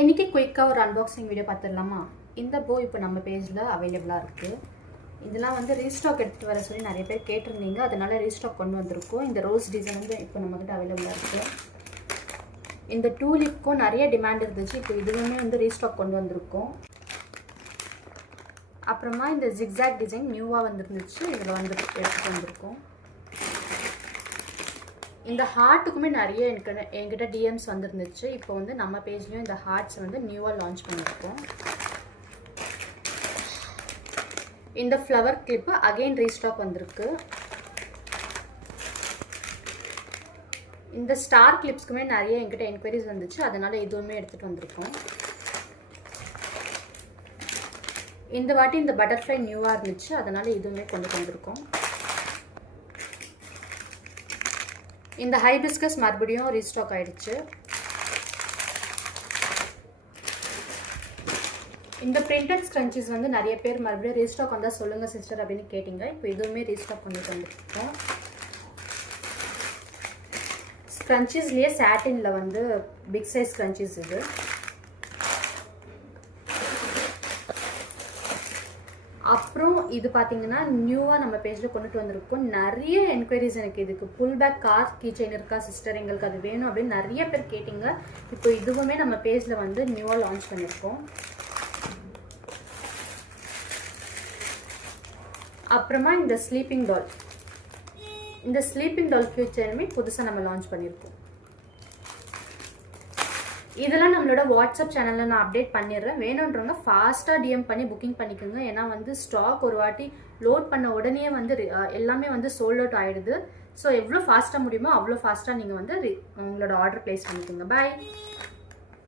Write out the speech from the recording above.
இன்றைக்கி குயிக்காக ஒரு அன்பாக்சிங் வீடியோ பார்த்துடலாமா? இந்த போ இப்போ நம்ம பேஜில் அவைலபிளாக இருக்குது. இதெல்லாம் வந்து ரீஸ்டாக் எடுத்துகிட்டு வர சொல்லி நிறைய பேர் கேட்டிருந்தீங்க, அதனால ரீஸ்டாக் கொண்டு வந்திருக்கோம். இந்த ரோஸ் டிசைன் வந்து இப்போ நம்மக்கிட்ட அவைலபிளாக இருக்குது. இந்த டூலிப்க்கும் நிறைய டிமாண்ட் இருந்துச்சு, இப்போ இதுவுமே வந்து ரீஸ்டாக் கொண்டு வந்திருக்கோம். அப்புறமா இந்த ஜிக்ஸாக் டிசைன் நியூவாக வந்துருந்துச்சு, இதில் வந்து எடுத்துகிட்டு வந்திருக்கோம். இந்த ஹார்ட்டுக்குமே நிறைய என்கிட்ட டிஎம்ஸ் வந்துருந்துச்சு. இப்போ வந்து நம்ம பேஜ்லேயும் இந்த ஹார்ட்ஸ் வந்து நியூவாக லான்ச் பண்ணியிருக்கோம். இந்த ஃப்ளவர் கிளிப்பு அகெயின் ரீஸ்டாக் வந்திருக்கு. இந்த ஸ்டார் கிளிப்ஸ்க்குமே நிறைய என்கிட்ட என்கொயரிஸ் வந்துச்சு, அதனால இதுவுமே எடுத்துகிட்டு வந்திருக்கோம். இந்த வாட்டி இந்த பட்டர்ஃப்ளை நியூவாக இருந்துச்சு, அதனால இதுவுமே கொண்டு வந்திருக்கோம். இந்த ஹைபிஸ்கஸ் மறுபடியும் ரீஸ்டாக் ஆயிடுச்சு. இந்த பிரிண்டட் ஸ்க்ரன்ச்சீஸ் வந்து நிறைய பேர் மறுபடியும் ரீஸ்டாக் வந்தால் சொல்லுங்கள் சிஸ்டர் அப்படின்னு கேட்டிங்க. இப்போ இதுவுமே ரீஸ்டாக் பண்ணிட்டு வந்துருக்கோம். ஸ்க்ரன்ச்சீஸ்லேயே சாட்டினில் வந்து பிக் சைஸ் ஸ்க்ரன்ச்சீஸ் இது. அப்புறம் இது பார்த்தீங்கன்னா நியூவாக நம்ம பேஜில் கொண்டுட்டு வந்திருக்கோம். நிறைய என்கொயரிஸ் எனக்கு இதுக்கு pull back car key chain இருக்கா சிஸ்டர், எங்களுக்கு அது வேணும் அப்படின்னு நிறைய பேர் கேட்டிங்க. இப்போ இதுவுமே நம்ம பேஜில் வந்து நியூவாக லான்ச் பண்ணியிருக்கோம். அப்புறமா இந்த ஸ்லீப்பிங் டால், இந்த ஸ்லீப்பிங் டால் கீ செயினுமே புதுசாக நம்ம லான்ச் பண்ணியிருக்கோம். இதெல்லாம் நம்மளோட வாட்ஸ்அப் சேனலில் நான் அப்டேட் பண்ணிடுறேன். வேணுன்றவங்க ஃபாஸ்ட்டாக டிஎம் பண்ணி புக்கிங் பண்ணிக்கோங்க. ஏன்னா வந்து ஸ்டாக் ஒரு வாட்டி லோட் பண்ண உடனே வந்து எல்லாமே வந்து சோல்ட் அவுட் ஆகிடுது. ஸோ எவ்வளோ ஃபாஸ்ட்டாக முடியுமோ அவ்வளோ ஃபாஸ்ட்டாக நீங்கள் வந்து உங்களோட ஆர்டர் ப்ளேஸ் பண்ணிக்கோங்க. பாய்.